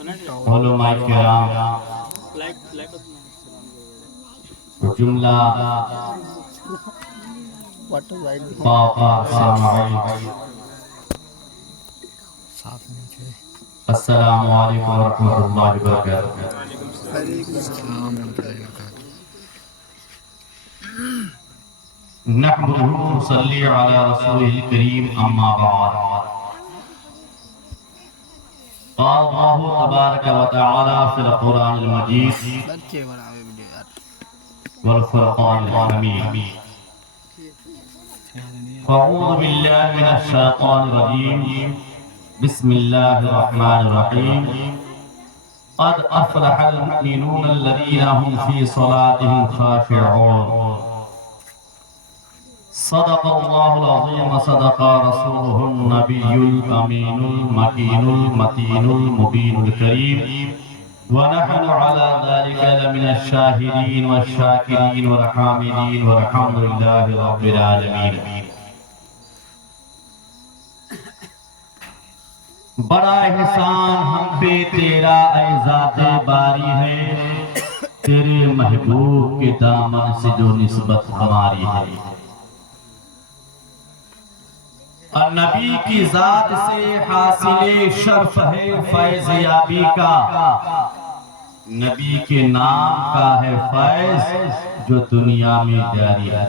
उलमाए किराम, जुमला अस्सलामु अलैकुम व रहमतुल्लाहि व बरकातुहू। नहमदुहू व नसल्ली अला रसूलिल करीम, अम्मा बाद। क़ाल अल्लाहु तबारक व तआला फ़िल क़ुरानिल मजीद वल फ़ुरक़ानिल हमीद। अऊज़ु बिल्लाहि मिनश शैतानिर रजीम। बिस्मिल्लाहिर रहमानिर रहीम। क़द अफ़लहल मुमिनून अल्लज़ीना हुम फ़ी सलातिहिम ख़ाशिऊन। सदक़ल्लाहुल अज़ीम व सदक़ा रसूलुहुन नबियुल अमीनुल मकीनुल मतीनुल मुबीनुल करीम। व नहनु अला ज़ालिका लमिनश शाहिदीन वश शाकिरीन वल हामिदीन वल्हम्दुलिल्लाहि रब्बिल आलमीन। बड़ा एहसान हम पे तेरा ऐ ज़ाते बारी है, तेरे महबूब के दामन से जो निस्बत हमारी है। और नबी की ज़ात से हासिले शर्फ है फैज़ याबी का, नबी के नाम का है फैज़ जो दुनिया में जारी है।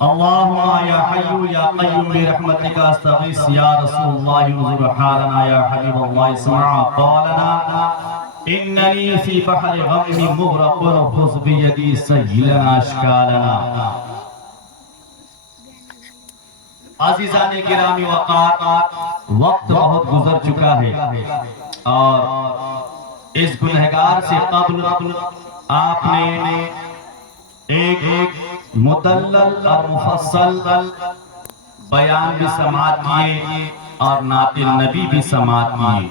अल्लाहुम्मा या हय्यु या क़य्यूम बिरहमतिका अस्तगीस या रसूलल्लाह युज़िब हालना या हबीबल्लाह इस्मा क़ौलना इन्ननी फ़ी बहरि गम्मी मुग़रक़ुन ख़ुज़ बियदी सय्यिलना अश्कालना। अज़ीज़ाने गिरामी वक़ात, वक्त बहुत गुजर चुका है और इस गुनहगार से क़ब्ल आपने एक मुदल्लल और मुफस्सल बयान भी समाअत किए और नातिल नबी भी समाअत किए।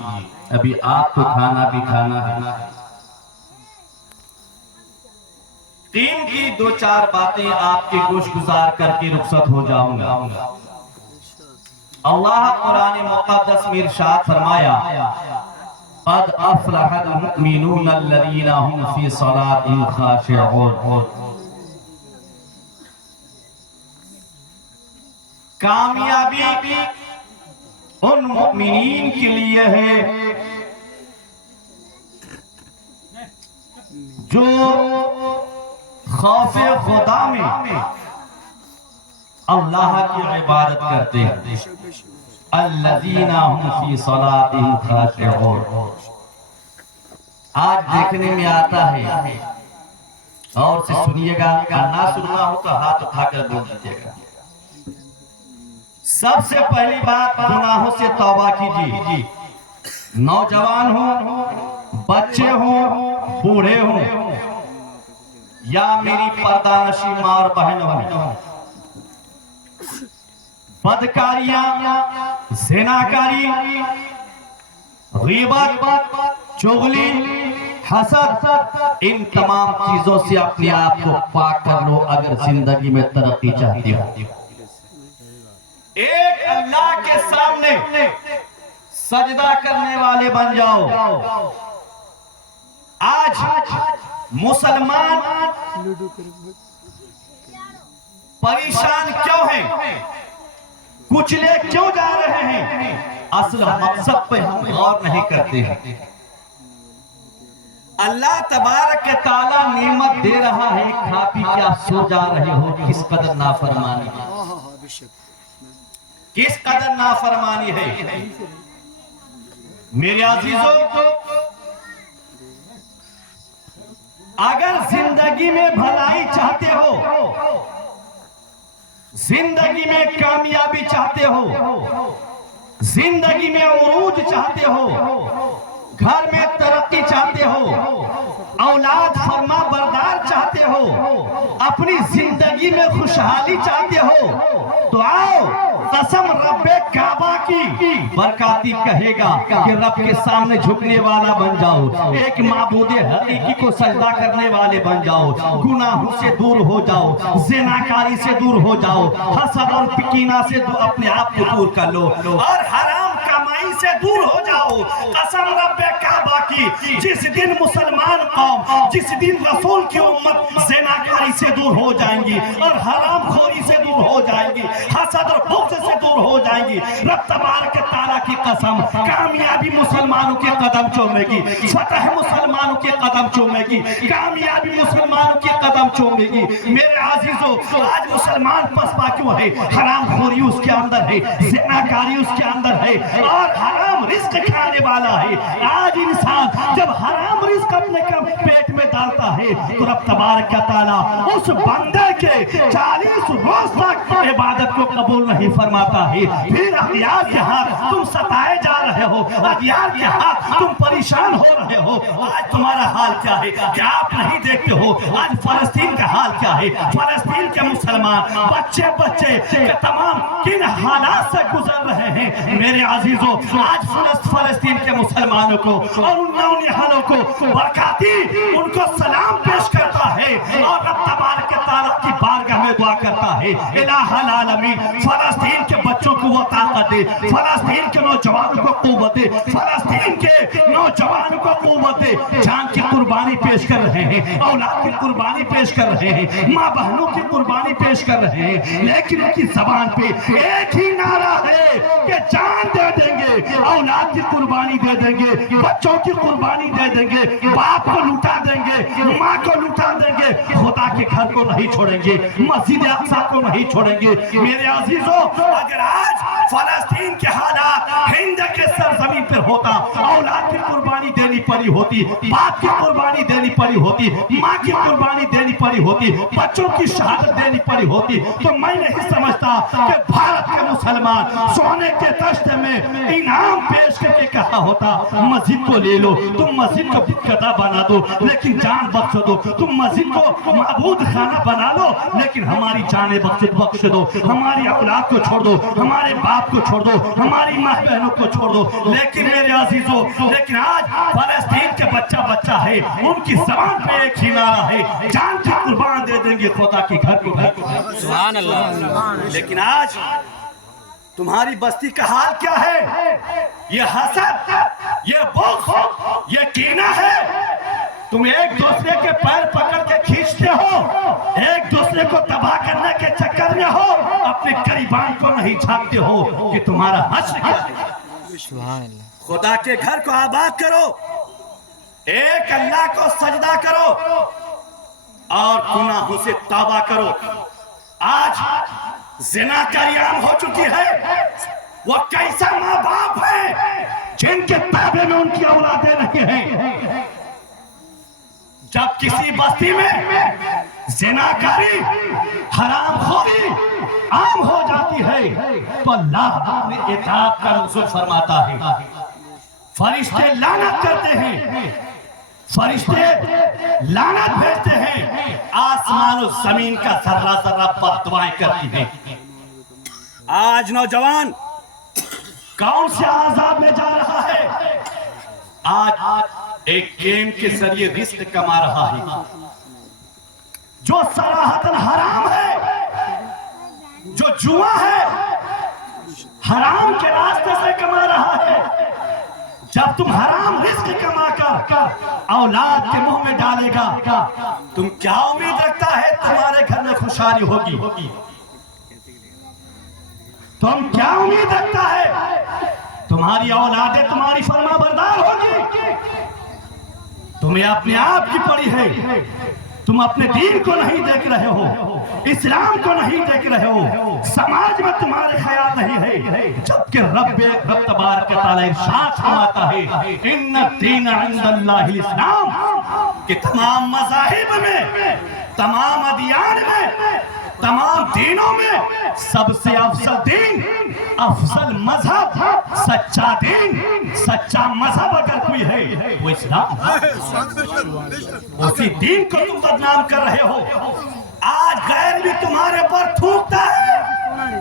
अभी आपको खाना भी खाना है। तीन की दो चार बातें आपके गोश गुजार करके रुखसत हो जाऊंगा। अल्लाह कुरान मुक़द्दस में इरशाद फरमाया, क़द अफ़लहल मुमिनून अल्लज़ीना हुम फ़ी सलातिहिम ख़ाशिऊन। कामयाबी उन मुमिनीन के लिए है जो खौफ़े खुदा में अल्लाह की इबादत करते हैं। अल्लज़ीना हुम फ़ी सलातिहिम ख़ाशिऊन। आज देखने में आता है, और से सुनिएगा, ना सुनना हो तो हाथ उठाकर बोल दीजिएगा। सबसे पहली बात, गुनाहों से तौबा कीजिए। नौजवान हो, बच्चे हो, बूढ़े हो या मेरी पर्दानशी माँ और बहन हो, बदकारियां, ज़िनाकारी, ग़ीबत, चुगली, हसद, इन तमाम चीजों से अपने आप को पाक कर लो अगर जिंदगी में तरक्की चाहती हो। एक अल्लाह के सामने सजदा करने वाले बन जाओ। आज मुसलमान परेशान क्यों हैं, कुचले क्यों जा रहे हैं? असल मकसद पे हम गौर नहीं करते हैं। अल्लाह तबारक तआला नेमत दे रहा है, खा पी के आप सो जा रहे हो। किस कदर नाफरमानी है, किस कदर नाफरमानी है। मेरे अजीजों, अगर जिंदगी में भलाई चाहते हो, जिंदगी में कामयाबी चाहते हो, जिंदगी में उरूज चाहते हो, घर में तरक्की चाहते हो, औलाद फरमा बरदार चाहते हो, अपनी जिंदगी में खुशहाली चाहते हो, तो आओ कसम रब्बे काबा की बरकाती कहेगा कि रब के सामने झुकने वाला बन जाओ, एक माबूदे हकीकी को सजदा करने वाले बन जाओ, गुनाहों से दूर हो जाओ, ज़िनाकारी से दूर हो जाओ, हसद और कीना से अपने आप को दूर कर लो और हराम बेईमानी से दूर हो जाओ। कसम रब्बे काबा की, जिस दिन मुसलमान कौम, जिस दिन रसूल की उम्मत ज़िनाकारी से दूर हो जाएंगी और हरामखोरी से दूर हो जाएंगी, हसद और बुग़्ज़ से दूर हो जाएंगी, रब तबारक तआला की कसम, कामयाबी मुसलमानों के कदम चूमेगी, फतह मुसलमानों के कदम चूमेगी, कामयाबी मुसलमानों के कदम चूमेगी। मेरे अजीजों, आज मुसलमान पसपा क्यों है? हरामखोरी उसके अंदर है, ज़िनाकारी उसके अंदर है और हराम रिस्क खाने वाला है। आज इंसान जब हराम रिस्क अपने पेट में डालता है तो रब तबारक तआला उस बंदे के 40 रोज तक इबादत को कबूल नहीं फरमाता है। फिर अगियार के हाथ तुम सताए जा रहे हो, अगियार के हाथ तुम परेशान हो रहे हो। आज तुम्हारा हाल क्या है? क्या आप नहीं देखते हो आज फलस्तीन का हाल क्या है? फलस्तीन के मुसलमान बच्चे के तमाम किन हालात से गुजर रहे हैं। मेरे अजीजों, आज फलस्तीन के मुसलमानों को और उन नौनिहालों को बरकाती उनको सलाम पेश करता है और रब तबारक तआला की बारगाह में दुआ करता है, इलाहुल आलमीन फलस्तीन के बच्चों को वो ताकत दे, फलस्तीन के नौजवानों को कुव्वत दे, फलस्तीन के नौजवानों को कुव्वत दे। जान की कुर्बानी पेश कर रहे हैं, औलाद की कुर्बानी पेश कर रहे हैं, माँ बहनों की कुर्बानी पेश कर रहे हैं, लेकिन उनकी जबान पे एक ही नारा है कि जान दे देंगे, औलाद की कुर्बानी दे देंगे, बच्चों की कुर्बानी दे देंगे, बाप को लुटा देंगे, माँ को लुटा देंगे, खुदा के घर को नहीं छोड़ेंगे, मस्जिद अक्सा को नहीं छोड़ेंगे। मेरे अजीजों, अगर आज फलस्तीन के हालात हिंद के सरजमीन पर होता, औलाद की कुर्बानी देनी पड़ी होती, बाप की कुर्बानी देनी पड़ी होती, माँ की कुर्बानी देनी पड़ी होती, बच्चों की शहादत देनी पड़ी होती, तो मैं नहीं समझता कि भारत के मुसलमान सोने के तख्ते में इनाम पेश करके कहा होता, मस्जिद को ले लो, तुम मस्जिद को गदा बना दो लेकिन जान बख्श दो, तुम मस्जिद को माबूद खाना बना लो लेकिन हमारी जाने बख्श दो, हमारी औलाद को छोड़ दो, हमारे बाप को छोड़ दो, हमारी माँ बहनों को छोड़ दो। लेकिन मेरे अजीजों, लेकिन आज फलस्तीन के बच्चा है, उनकी जबान पे एक ही नारा है, जान की कुर्बान दे देंगे खुदा के घर को। सुभान अल्लाह। लेकिन आज तुम्हारी बस्ती का हाल क्या है? ये हसद, ये बुग़्ज़, ये कीना है। तुम एक दूसरे के पैर पकड़ के खींचते हो, एक दूसरे को तबाह करने के चक्कर में हो, अपने करीबान को नहीं झांकते हो कि तुम्हारा हश्र क्या है। खुदा के घर को आबाद करो, एक अल्लाह को सजदा करो और गुनाहों से तौबा करो। आज ज़िनाकारी आम हो चुकी है। वो कैसा माँ बाप है जिनके ताबे में उनकी औलादें नहीं हैं। जब किसी बस्ती में ज़िनाकारी, हरामखोरी आम हो जाती है तो अल्लाह अपने इताअत का नुज़ूल फरमाता है, फरिश्ते लानत करते हैं, फरिश्ते लानत भेजते हैं, आसमान और जमीन का जर्रा जर्रा बद्दुआएं करती हैं। आज नौजवान कौन से आजाद में जा रहा है? आज एक गेम के जरिए रिस्क कमा रहा है जो सराहतन हराम है, जो जुआ है, हराम के रास्ते से कमा रहा है। जब तुम हराम रिस्क कमा कर औलाद के मुंह में डालेगा, तुम क्या उम्मीद रखता है तुम्हारे घर में खुशहाली होगी? तुम क्या उम्मीद रखता है तुम्हारी औलादें तुम्हारी फरमाबरदार होगी? तुम्हें अपने आप की पड़ी है, तुम अपने दीन को नहीं देख रहे हो, इस्लाम को नहीं देख रहे हो, समाज में तुम्हारे ख्याल नहीं है। जबकि रब तबारक तआला इरशाद फरमाता है, इन्ना दीन इंदल्लाहिल इस्लाम, कि तमाम मज़ाहिब में, तमाम अदियान में, तमाम दीनों में सबसे अफजल दीन, अफजल मजहब, सच्चा दीन, सच्चा मजहब अगर कोई है वो इस्लाम है। उसी दीन को तुम बदनाम कर रहे हो। आज गैर भी तुम्हारे पर थूकता है।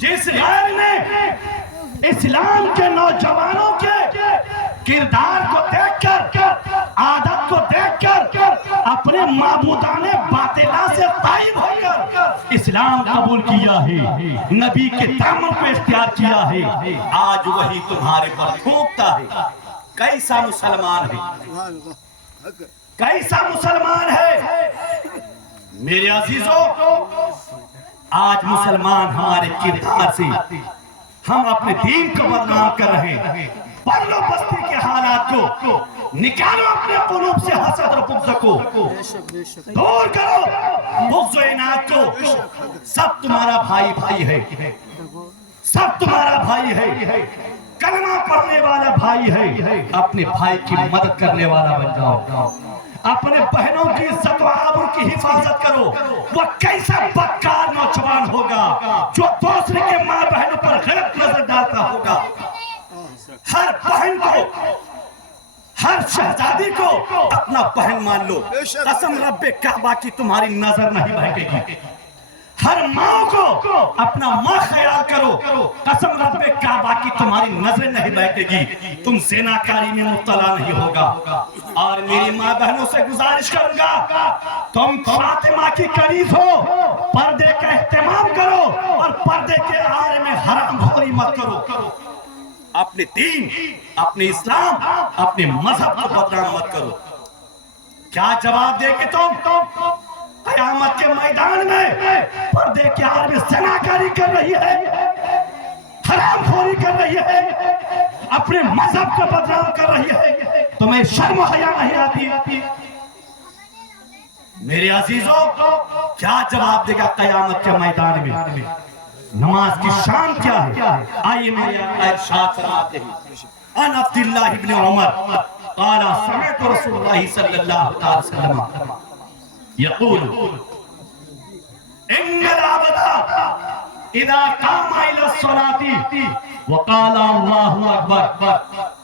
जिस गैर ने इस्लाम के नौजवानों के किरदार को देखकर, आदत को देखकर अपने माबूदाने बातिला से ताइब होकर इस्लाम कबूल किया है, नबी के दामन को इख्तियार किया है। आज वही तुम्हारे पर थूकता है। कैसा मुसलमान है, कैसा मुसलमान है। मेरे अजीजों, आज मुसलमान हमारे किरदार से हम अपने दीन को बदनाम कर रहे हैं। पढ़ लो बस्ती के हालात को, निकालो अपने कुलूब से हसद और बुग़्ज़ को, दूर करो बुग़्ज़ और इनाद को। सब तुम्हारा भाई भाई है, सब तुम्हारा भाई है, कलमा पढ़ने वाला भाई है। अपने भाई की मदद करने वाला बन जाओ, अपने बहनों की इज्जत व आबरू की हिफाजत करो। वो कैसा बदकार नौजवान होगा जो दूसरे के माँ बहनों पर गलत नजर डालता होगा। हर बहन को, हर शहजादी को अपना बहन मान लो, कसम रब्बे काबा की तुम्हारी नजर नहीं बहकेगी। हर माँ को अपना माँ ख्याल करो, कसम रब्बे काबा की तुम्हारी नजरें नहीं बहकेगी, तुम ज़िनाकारी में मुब्तला नहीं होगा। और मेरी माँ बहनों से गुजारिश करूंगा, तुम फातिमा की करीब हो, पर्दे का एहतमाम करो और पर्दे के आरे में हरामखोरी मत करो। अपने दीन, अपने इस्लाम, अपने मजहब को बदनाम मत करो। क्या जवाब देगे तुम? क़यामत के मैदान में पर्दे के आड़ में ज़िनाकारी कर रही है, हरामखोरी कर रही है, अपने मजहब को बदनाम कर रही है, तुम्हें शर्म हया नहीं आती? मेरे अजीजों, क्या जवाब देगा क़यामत के मैदान में? नमाज की शान क्या है? आइए मेरे इरशाद फरमाते हैं, अन अब्दुल्लाह इब्न उमर क़ाला समिअतु रसूलुल्लाह सल्लल्लाहु अलैहि वसल्लम यक़ूल इन्नल अब्दा इज़ा क़ामा इला सलाती व क़ाला अल्लाहु अकबर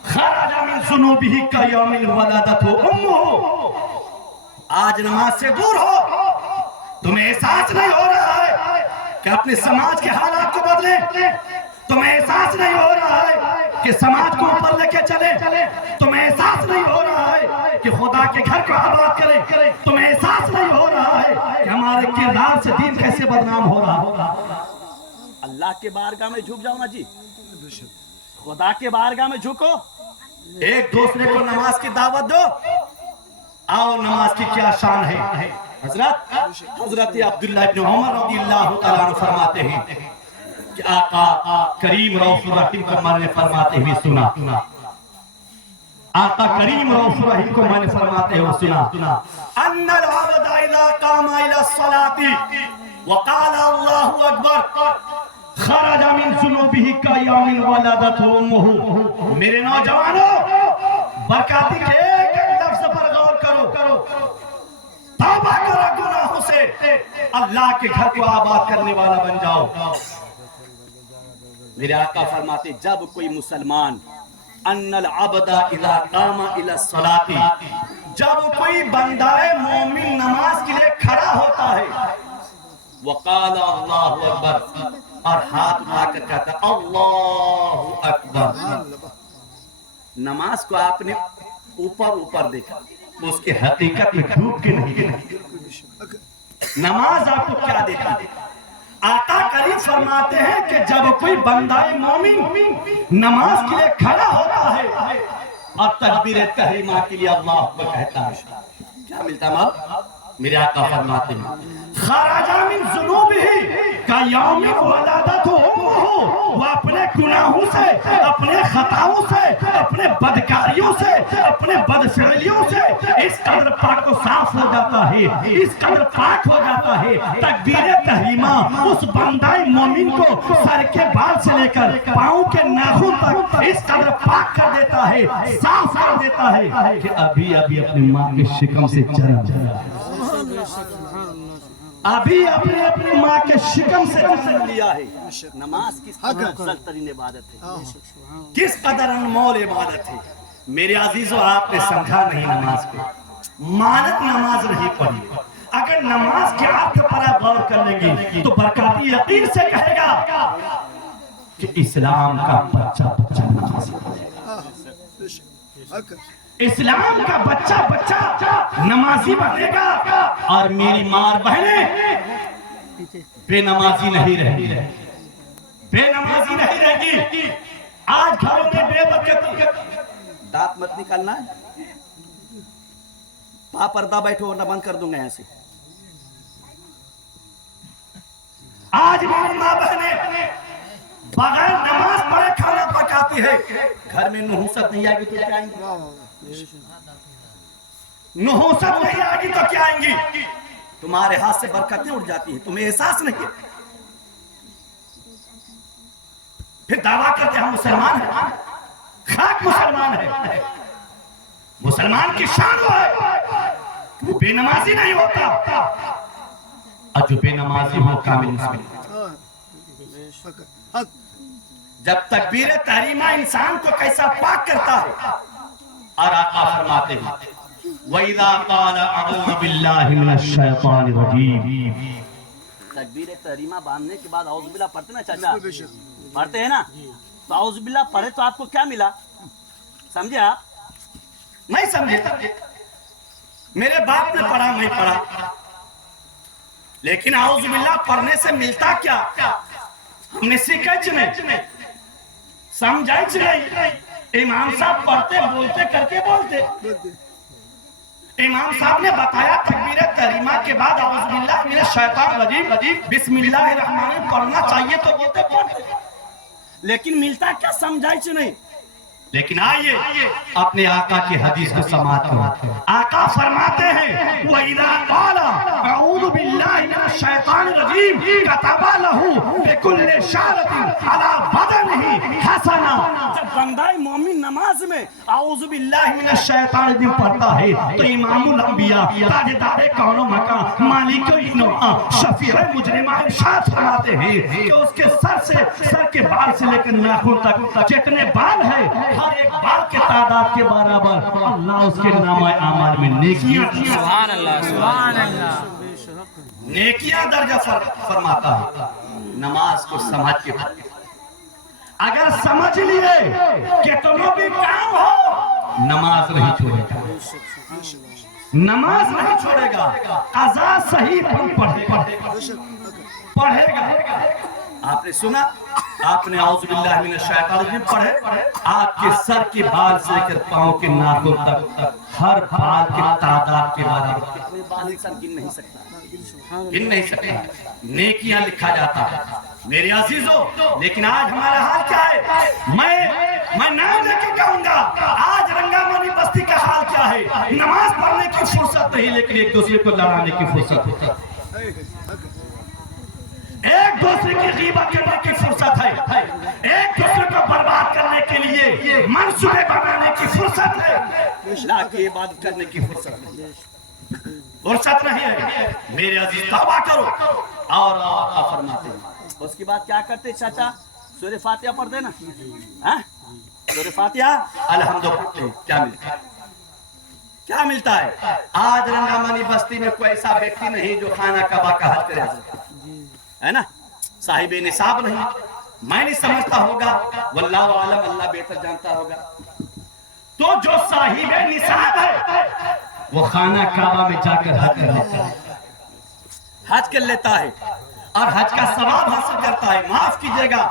खरजा मिन ज़ुनूबिही कयौमिल वलदतहु उम्मुहु। आज नमाज से दूर हो, तुम्हें एहसास नहीं हो रहा है कि अपने समाज के हालात को बदले, तुम्हें एहसास नहीं हो रहा है कि समाज को ऊपर लेके चले, तुम्हें एहसास नहीं हो रहा है कि खुदा के घर को आबाद करें, तुम्हें एहसास नहीं हो रहा है कि हमारे किरदार से दीन कैसे बदनाम हो रहा होगा। अल्लाह के बारगाह में झुक जाओ ना जी, खुदा के बारगाह में झुको, एक दूसरे को नमाज की दावत दो। आओ, नमाज की क्या शान है। हजरत अब्दुल्लाह इब्न उमर रज़ियल्लाहु तआला अन्हु फरमाते हैं कि आका करीम रऊफ़ुर रहीम को मैंने फरमाते हुए सुना, आका करीम रऊफ़ुर रहीम को मैंने फरमाते हुए सुना, अन्नल अब्दा इज़ा क़ामा इला सलाती व क़ाला अल्लाहु अकबर खरजा मिन ज़ुनूबिही कयौमिल वलदतहु उम्मुहु। मेरे नौजवानों, बरकाती के एक लफ्ज़ पर गौर करो, तौबा करो गुनाहों से, अल्लाह के घर को आबाद करने वाला बन जाओ। मेरे आका फरमाते, जब कोई मुसलमान अन्नल अब्दा इज़ा क़ामा इला सलाती, जब कोई बंदाए मोमिन नमाज के लिए खड़ा होता है, वक़ाला अल्लाहु अकबर, और हाथ उठाकर कहता अल्लाहु अकबर। नमाज को आपने ऊपर ऊपर देखा, उसके हकीकत में डूब के नहीं देखा। नमाज आपको क्या देती है? आका करीम फरमाते हैं कि जब कोई बंदाए मोमिन नमाज के लिए खड़ा होता है और तकबीर तहरीमा के लिए अल्लाह अकबर कहता है, क्या मिलता है? मेरे आका फरमाते हैं खरजा मिन ज़ुनूबिही कयौमिल वलदतहु उम्मुहु। वो अपने गुनाहों से, अपने खताओं से, अपने बदकारियों से, अपने बदफिलियों से इस कदर पाक को साफ हो जाता है, इस कदर पाक हो जाता है, तकबीर तहरीमा उस बंदाए मोमिन को सर के बाल से लेकर पाँव के नाखून तक इस कदर पाक कर देता है, साफ कर देता है कि अभी अभी अपनी माँ के शिकम से जन्म, अभी अपने अपनी माँ के शिकम से जन्म लिया है। नमाज किस अफजल तरीन इबादत है, किस कदर अनमोल इबादत है। मेरे अजीजों, आपने समझा नहीं नमाज को, मानक नमाज नहीं पढ़ी। अगर नमाज के अर्थ पर आप गौर कर लेंगे तो बरकाती यकीन से कहेगा कि इस्लाम का बच्चा बच्चा नमाज, इस्लाम का बच्चा बच्चा नमाजी बनेगा और मेरी मार बहनें बेनमाजी नहीं रहेगी, बेनमाजी नहीं रहेगी। आज घरों में बेबरकती। दांत मत निकालना है, पर्दा बैठो वरना बंद कर दूंगा यहाँ से। आज मेरी माँ बहने बगैर नमाज पढ़े खाना पकाती है। घर में नहुसत नहीं आएगी तो क्या आएंगी? नहुसत नहीं आएगी तो क्या आएंगी? तुम्हारे हाथ से बरकतें उड़ जाती है, तुम्हें एहसास नहीं है। फिर दावा करते हम मुसलमान हैं, खाक मुसलमान है। मुसलमान की शान वो है वो बेनमाजी नहीं होता, और जो बेनमाजी हो कामिल मुस्लिम। जब तकबीर तहरीमा इंसान को कैसा पाक करता है, और आका फरमाते हैं वइज़ा क़ाला अऊज़ु बिल्लाहि मिनश शैतानिर रजीम। तकबीर तहरीमा बांधने के बाद औज़ु बिल्लाह पढ़ते ना चाचा, पढ़ते हैं ना, तो औज़ु बिल्लाह पढ़े तो आपको क्या मिला? समझे आप? नहीं समझे? मेरे बाप ने पढ़ा, मैं पढ़ा, लेकिन औज़ु बिल्लाह पढ़ने से मिलता क्या? हमने सीखा नहीं, समझा नहीं। इमाम साहब पढ़ते बोलते करके बोलते। इमाम साहब ने बताया तकबीर तहरीमा के बाद औज़ु बिल्लाहि मिनश शैतानिर रजीम बिस्मिल्लाहिर रहमानिर रहीम पढ़ना चाहिए तो बोलते पढ़ते, लेकिन मिलता क्या? समझाइश नहीं। लेकिन आइए अपने आका की हदीस को समाप्त करो। आका फरमाते हैं वइज़ा क़ाला अऊज़ु बिल्लाहि मिनश शैतानिर रजीम कतबा लहू बिकुल्लि शारतिन अला बदनिही हसना। जब बंदा मोमिन नमाज में अऊज़ु बिल्लाहि मिनश शैतानिर रजीम पढ़ता है तो इमामुल अंबिया ताजदार कौनो मकान मालिक इन्नोहा शफीअ मुजरिमा इरशाद फरमाते हैं कि उसके सर के बाल से लेकर नाखून तक जितने बाल है हर एक बाल के तादाद के बराबर अल्लाह उसके नामे आमाल में नेकियां, सुभान अल्लाह, सुभान अल्लाह, नेकियां दर्जा फरमाता है। नमाज को समझ के अगर समझ लिए कितनों भी काम हो नमाज नहीं छोड़ेगा, नमाज नहीं छोड़ेगा। अज़ा सही पढ़ेगा। आपने सुना, आपने औज़ु बिल्लाहि मिनश शैतानिर रजीम पढ़े, आपके सर के बाल से लेकर पांव के नाखून तक हर बाल के तादाद के बराबर कोई बाल इंसान गिन नहीं सकता, नेकियां लिखा जाता है मेरे अजीजों। लेकिन आज हमारा हाल क्या है? मैं नाम लेके कहूंगा, आज रंगामनी बस्ती का हाल क्या है? नमाज पढ़ने की फुर्सत नहीं, लेकिन एक दूसरे को लड़ाने की फुर्सत है, एक दूसरे की गीबत करने की फुर्सत है, एक दूसरे को बर्बाद करने के लिए मंसूबे बनाने की फुर्सत है, अल्लाह की इबादत करने की फुर्सत नहीं है। मेरे अजीज तौबा करो। और आका फरमाते हैं उसके बाद क्या करते चाचा? सूरह फातिहा पढ़ते ना, सूरह फातिहा अल्हम्दुलिल्लाह। क्या मिलता है? आज रंगामनी बस्ती में कोई ऐसा व्यक्ति नहीं जो खाना काबा का हज करे, है ना? साहिब निसाब नहीं, मैं नहीं समझता होगा, वल्लाहु आलम, अल्लाह बेहतर जानता होगा। तो जो साहिब निसाब है वो खाना काबा में जाकर हज कर लेता है, हज कर लेता है और हज का सवाब हासिल करता है। माफ कीजिएगा,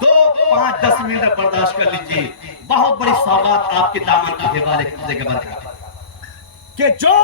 2-5-10 मिनट बर्दाश्त कर लीजिए, बहुत बड़ी सौगात आपके दामन के हवाले कीजिएगा कि जो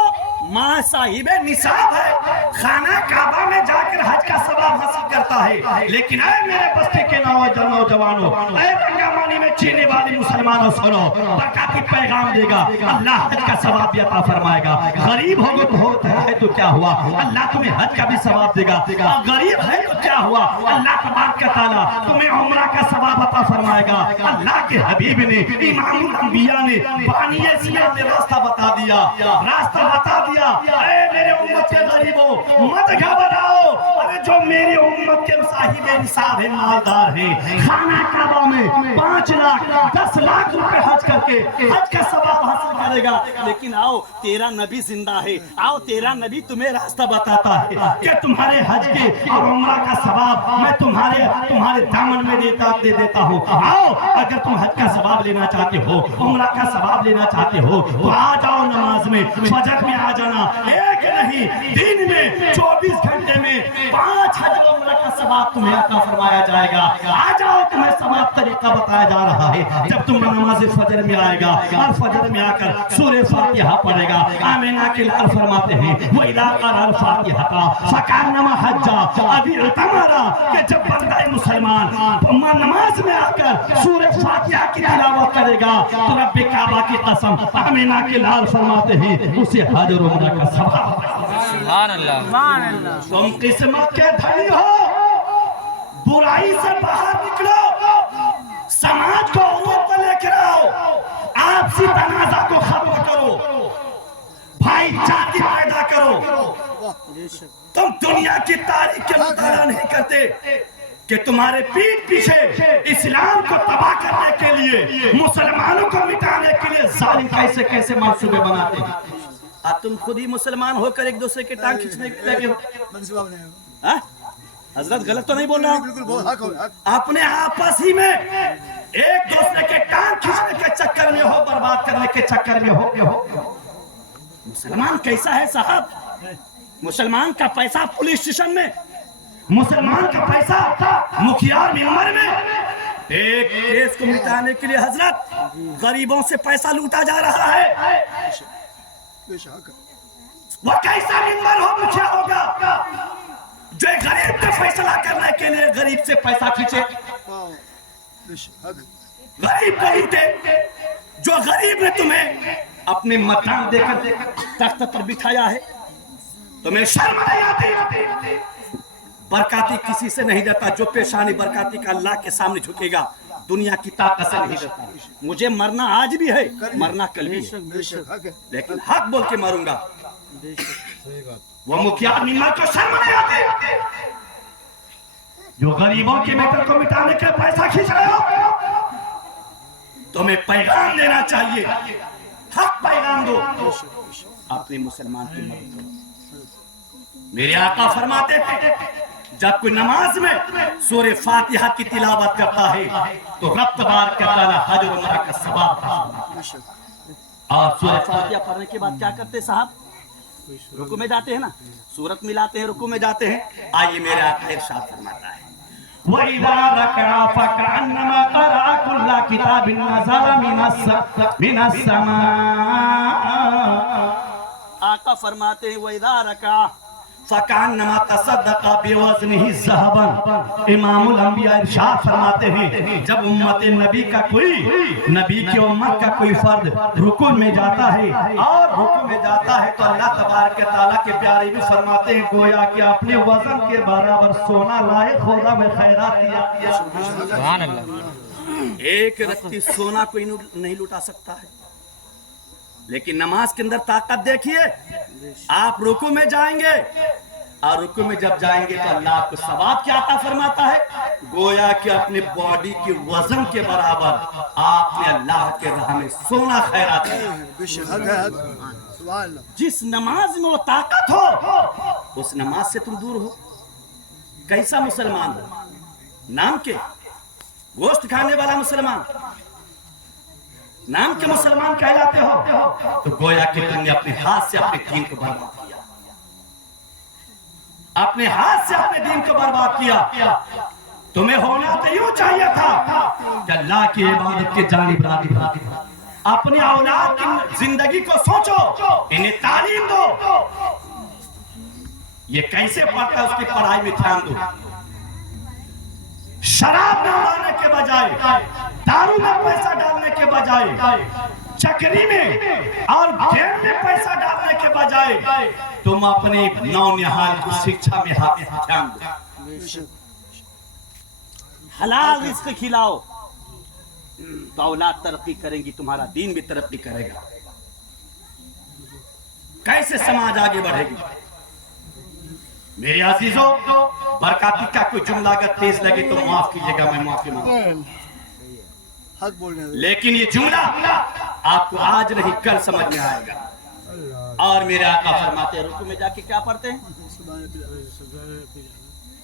माँ साहिब निसाब है खाना काबा में जाकर हज का सवाब हासिल करता है। लेकिन ऐ मेरे बस्ती के नौजवानों, ऐ रंगामनी में जीने वाले मुसलमानों, सुनो, बरकती पैगाम देगा, अल्लाह हज का सवाब भी अता फरमाएगा। गरीब होगे तो है तो क्या हुआ, अल्लाह तुम्हें हज का भी सवाब देगा, और गरीब है तो क्या हुआ, अल्लाह तबारक व तआला तुम्हें उम्रा का सवाब अता फरमाएगा। अल्लाह के हबीब ने, इमामुल अंबिया ने पानी इसमें रास्ता बता दिया, रास्ता बता दिया। अरे मेरे उम्मत के गरीबों, मत घबराओ। अरे जो मेरी उम्मत के साहिब निसाब है, मालदार है, खाना काबा में 5 लाख 10 लाख रुपए हज करके हज का सवाब हासिल करेगा। लेकिन आओ, तेरा नबी जिंदा है। आओ, तेरा नबी तुम्हें रास्ता बताता है कि तुम्हारे हज के और उम्रा का सवाब मैं तुम्हारे दामन में दे देता हूँ। आओ, अगर तुम हज का सवाब लेना चाहते हो, उम्रा का सवाब लेना चाहते हो, तो आ जाओ नमाज में, फजर में आ जाना। एक नहीं, दिन में 24 घंटे में 5 हज और उम्रा का सवाब तुम्हें अता फरमाया जाएगा। आ जाओ, तुम्हें सवाब तरीका बताया जा रहा है। जब तुम नमाज फजर में आएगा और फजर में आकर सूरह फातिहा पढ़ेगा, आमिना के लाल फरमाते हैं वो इलाका अल फातिहा का फकानमा हज्जा अभी तमारा कि जब बंदा मुसलमान नमाज में आकर सूरह फातिहा की तिलावत करेगा तो रब्बे काबा की कसम, आमिना के लाल फरमाते हैं उसे हज और उम्रा का सवाब। सुभान अल्लाह, सुभान अल्लाह। तुम किस्मत के धनी हो, बुराई से बाहर निकलो, समाज को उम्मत पर लेकर आओ, आपसी तनाजा को खत्म करो, भाईचारा पैदा करो। तुम दुनिया की तारीख के मुताला नहीं करते कि तुम्हारे पीठ पीछे इस्लाम को तबाह करने के लिए, मुसलमानों को मिटाने के लिए जालिम कैसे कैसे मंसूबे बनाते हैं। अब तुम खुद ही मुसलमान होकर एक दूसरे के टांग खींचने लगे हो। हजरत गलत तो नहीं बोल रहा हूं? अपने आपस ही में एक दूसरे के टांग खींचने के चक्कर में हो, बर्बाद करने के चक्कर में हो। मुसलमान कैसा है साहब? मुसलमान का पैसा पुलिस स्टेशन में, मुसलमान का पैसा मुखिया मिंबर में। एक केस को मिटाने के लिए हजरत गरीबों से पैसा लूटा जा रहा है। वो कैसा मिंबर हो, मुखिया होगा जो गरीब का फैसला करने के लिए गरीब से पैसा खींचे, गरीब को लूटे। जो गरीब ने तुम्हें अपने मकान देकर तख्त पर बिठाया है, तुम्हें शर्म नहीं आती? बरकाती किसी से नहीं देता, जो पेशानी बरकाती का अल्लाह के सामने झुकेगा, दुनिया की ताकत से नहीं देता। मुझे मरना आज भी है, मरना कल भी है, लेकिन हक बोल के मरूंगा। वो मुखिया मिम्बर को शर्म नहीं आती? जो गरीबों के बेटर को मिटाने के पैसा खींच रहे हो, तुम्हें पैगाम देना चाहिए, हक पैगाम दो, अपने मुसलमान की मदद करो। मेरे आका फरमाते थे जब कोई नमाज में सूरह फातिहा की तिलावत करता है तो रब तबारक व तआला हज और उम्रा का सवाब। और सूरह फातिहा पढ़ने के बाद क्या करते साहब? रुकू में जाते हैं ना, सूरत मिलाते हैं, रुकू में जाते हैं। आइए मेरे आका इरशाद फरमाता है वइज़ा रकअ फकअन्नमा क़रअ कुल्ला किताबिन नज़ला मिनस समा। आका फरमाते हैं वइज़ा रकअ फकअन्नमा तसद्दक़ बिवज़निही ज़हबन। इमामुल अंबिया इरशाद फरमाते हैं जब उम्मत नबी का कोई, नबी की उम्मत का कोई फर्द रुकू में जाता है और रुकू में जाता है तो अल्लाह तबारक व तआला के प्यारे भी फरमाते हैं गोया कि अपने वजन के बराबर सोना लाए, खुदा में खैरात किया। सुभान अल्लाह। एक रत्ती सोना कोई नहीं लुटा सकता है, लेकिन नमाज के अंदर ताकत देखिए। आप रुकू में जाएंगे और रुकू में जब जाएंगे तो अल्लाह आपको सवाब क्या अता फरमाता है? गोया कि अपने बॉडी के वजन के बराबर आपने अल्लाह के राह में सोना खैरात किया। जिस नमाज में वो ताकत हो, उस नमाज से तुम दूर हो। कैसा मुसलमान हो? नाम के गोश्त खाने वाला मुसलमान, नाम के मुसलमान कहलाते हो, तो गोया कि तुमने अपने हाथ से अपने दीन को बर्बाद किया, अपने हाथ से अपने दीन को बर्बाद किया। तुम्हें होना तो यूं चाहिए था कि अल्लाह की इबादत के जानिब राग़िब हो। अपने औलाद की जिंदगी को सोचो, इन्हें तालीम दो, ये कैसे पढ़ता है उसकी पढ़ाई में ध्यान दो। शराब में उड़ाने के बजाय, दारू में पैसा डालने के बजाय, चकरी में और गेम में पैसा डालने के बजाय तुम अपने नौनिहाल की शिक्षा में ध्यान दो। हलाल रिज़्क़ खिलाओ तो औलाद तरक्की करेंगी, तुम्हारा दीन भी तरक्की करेगा। कैसे समाज आगे बढ़ेगी? मेरे अजीजों, बरकाती का कोई जुमला अगर तेज लगे तो माफ कीजिएगा, मैं माफी मांगता हूं। हक बोलने दो। लेकिन ये जुमला आपको आज नहीं कल समझ में आएगा। और मेरे आका फरमाते हैं रुकू में जाके क्या पढ़ते हैं?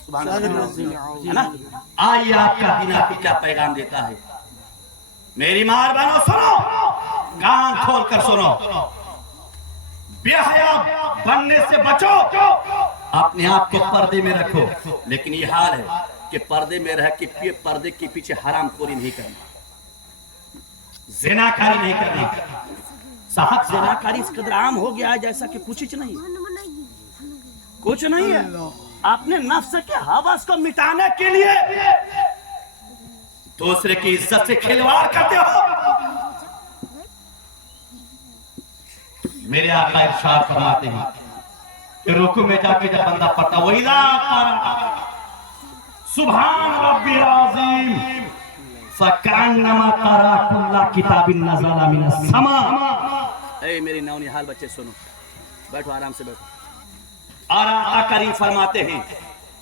सुभान अल्लाह, है ना? आइए आपका दिन आपको क्या पैगाम देता है। मेरी मार बहनों सुनो, कान खोल कर सुनो, बेहया बनने से बचो, अपने आप को पर्दे में रखो। लेकिन ये हाल है कि पर्दे में रह के पर्दे के पीछे हरामखोरी नहीं करना, ज़िनाकारी नहीं करना। साहब ज़िनाकारी इस कदर आम हो गया है जैसा कि कुछ नहीं, कुछ नहीं है। आपने नफ्स के हवस को मिटाने के लिए दूसरे की इज्जत से खिलवाड़ करते हो। मेरे आका इरशाद फरमाते हैं कि रुकू में जाके जब बंदा पढ़ता वही सुभान रब्बिल आज़ीम फकान्नमा तरा कुल्ला किताबिन नज़ला मिनस समा। ए मेरे नौनिहाल बच्चे सुनो, बैठो आराम से बैठो। और आका करीम फरमाते हैं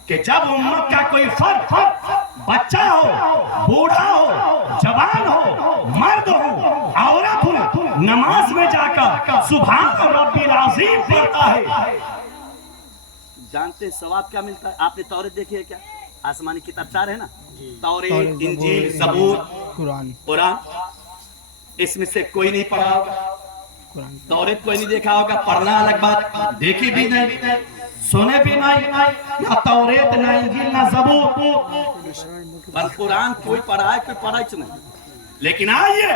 कि जब उम्मत का कोई फर्द, बच्चा हो, बूढ़ा हो, जवान हो, मर्द हो, औरत हो, नमाज में जाकर सुभान रब्बिल आज़ीम पढ़ता है, जानते हैं सवाब क्या मिलता है? आपने तौरेत देखी है क्या? आसमानी किताब 4 है ना, तौरेत, इंजील, ज़बूर, कुरान। इसमें से कोई नहीं पढ़ा होगा, तौरेत कोई नहीं देखा होगा। पढ़ना अलग बात, देखी भी नहीं, सुने भी नहीं, ना तौरेत, ना इंजील, ना ज़बूर, पर कुरान कोई पढ़ा है, कोई पढ़ा ही नहीं। लेकिन आइए,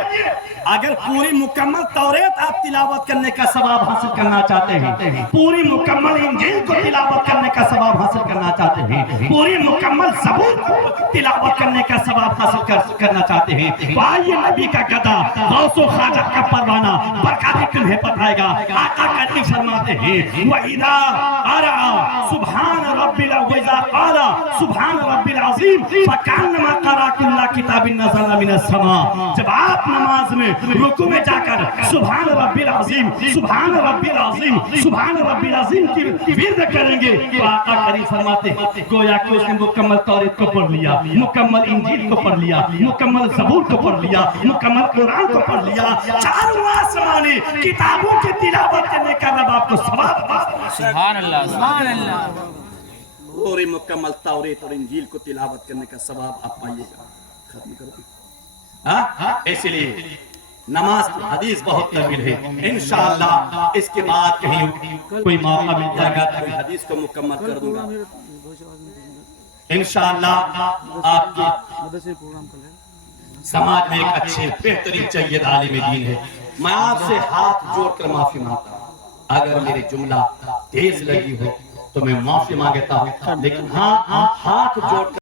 अगर पूरी मुकम्मल तौरेत आप तिलावत करने का सवाब हासिल करना चाहते हैं, पूरी मुकम्मल इंजील को तिलावत करने का सवाब हासिल करना चाहते हैं, पूरी मुकम्मल ज़बूर को तिलावत करने का सवाब हासिल करना चाहते हैं, तो आइए नबी का गदा गौसो ख्वाजा का परवाना बरकाती तुम्हें बताएगा। आका करीम फरमाते हैं वइदा अरा सुभान रब्बिल वइदा आला सुभान रब्बिल आज़ीम फकान्नमा तरा कुल्ला किताबिन नज़ला मिनस समा। जब आप नमाज में रुकू में जाकर सुभान रब्बिल आज़ीम, सुभान रब्बिल आज़ीम, सुभान रब्बिल आज़ीम की विर्द करेंगे तो आका करीम फरमाते हैं गोया कि उसने मुकम्मल तौरेत को पढ़ लिया, मुकम्मल इंजील को पढ़ लिया, मुकम्मल ज़बूर को पढ़ लिया, मुकम्मल कुरान को पढ़ लिया। चारों आसमानी किताबों की तिलावत करने का रब आपको सवाब देगा। सुभान अल्लाह, सुभान अल्लाह। पूरी मुकम्मल तौरेत और इंजील को तिलावत करने का सवाब आप पाइएगा। खत्म करो। इसलिए नमाज की हदीस बहुत तवील है, इंशाअल्लाह इसके बाद कहीं कोई मौका मिल जाएगा तो हदीस को मुकम्मल कर दूंगा इंशाअल्लाह। आपके समाज में एक अच्छे बेहतरीन सैयद आलिम दीन है। मैं आपसे हाथ जोड़कर माफी मांगता हूँ, अगर मेरी जुमला तेज लगी हो तो मैं माफी मांगता हूँ, लेकिन हाँ हाथ जोड़कर